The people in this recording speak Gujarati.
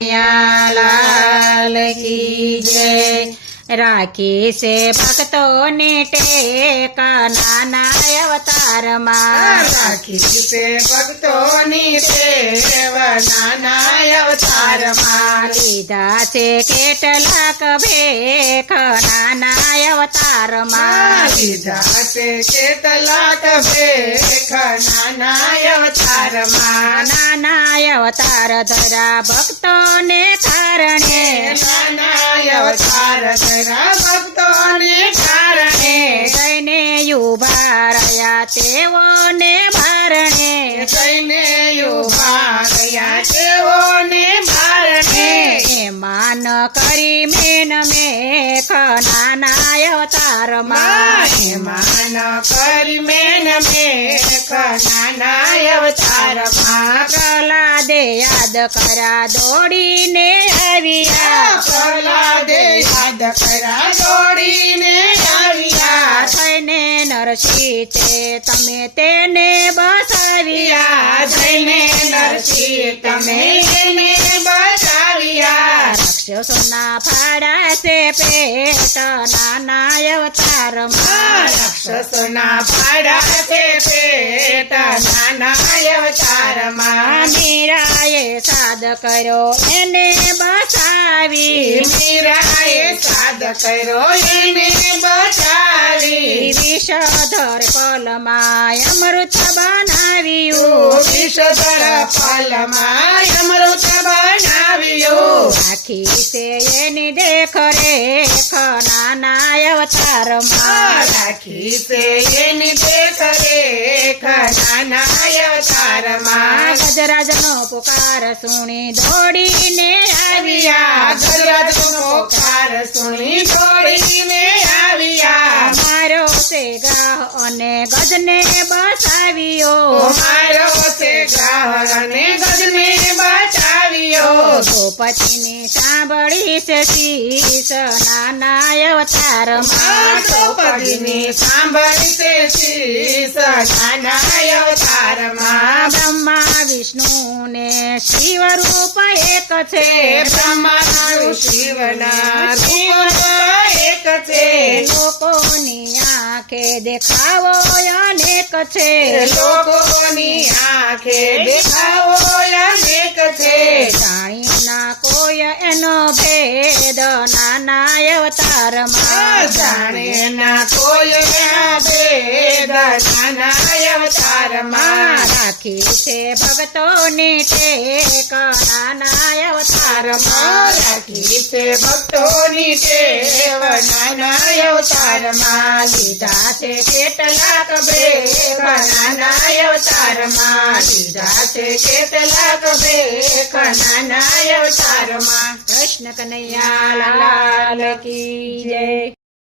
लाल की जय। राखी से भक्तों ने टेका नाना अवतार मां। राखी से भक्तों ने टेका नाना अवतार मां। लीधा से કેટલાક ભેખ નાના અવતાર માં। લીધા છે કેટલાક ભેખ નાના અવતાર માં। નાના અવતાર ધરા ભક્તોને કારણે। નાના અવતાર ધરા ભક્તોને કારણે। જઈને ઉભા રહ્યા તેઓને બારણે। જઈને ઉભા રહ્યા તેઓને બારણે। માન કરી મેન મેખ નાના અવતાર માં। માન કરી મેન મેખ નાના અવતાર માં। પ્રહલાદે યાદ કરા દોડીને આવ્યા। પ્રહલાદે યાદ કરા દોડીને આવ્યા। થઈને નરસિંહ તે તમે તેને બસાવ્યા। જઈને નરસિંહ તમે એને બચાવ્યા। રાક્ષસોના ફાડા છે પેટ નાના અવતાર માં। રાક્ષસોના ફાડા છે પેટ નાના અવતાર માં। મીરાએ સાદ કર્યો એને બસાવી। મીરાએ સાદ કર્યો એને બચાવી। વિષધર ફલમાં અમૃત બનાવ્યું। વિષધર ફલમાં અમૃત બનાવ્યું। રાખી છે એની દેખરેખ નાના અવતાર માં। રાખી છે એની દેખરેખ નાના અવતાર માં। ગજરાજનો પુકાર સુણી દોડીને આવ્યા। ગજરાજનો પોકાર સુણી દોડીને આવ્યા। મારો છે ગ્રાહ અને ગજને બસાવ્યો। મારો છે ગ્રાહ અને ગજને બચાવ્યો। દ્રૌપદીની સાંભળી છે શીશ નાના અવતાર માં। દ્રૌપદીની સાંભળી છે શીશ નાના અવતાર માં। બ્રહ્મા વિષ્ણુ ને શિવ રૂપ એક છે। બ્રહ્મા શિવના રૂપ એક છે। લોકોની આંખે દેખાવો અનેક છે। લોકોની આંખે દેખાવો અનેક છે। જાણી ના કોઈ એનો ભેદ નાના અવતાર માં। જાણે ના કોઈ ભેદ નાના અવતાર માં। રાખી છે ભક્તોની ટેક નાના અવતાર માં। રાખી છે ભક્તોની ટેવ નાના અવતાર માં। લીધા છે કેટલાક ભેખ નાના અવતાર માં। લીધા છે કેટલાક ભેખ નાના અવતાર માં। કૃષ્ણ કનૈયા લાલ કી જય।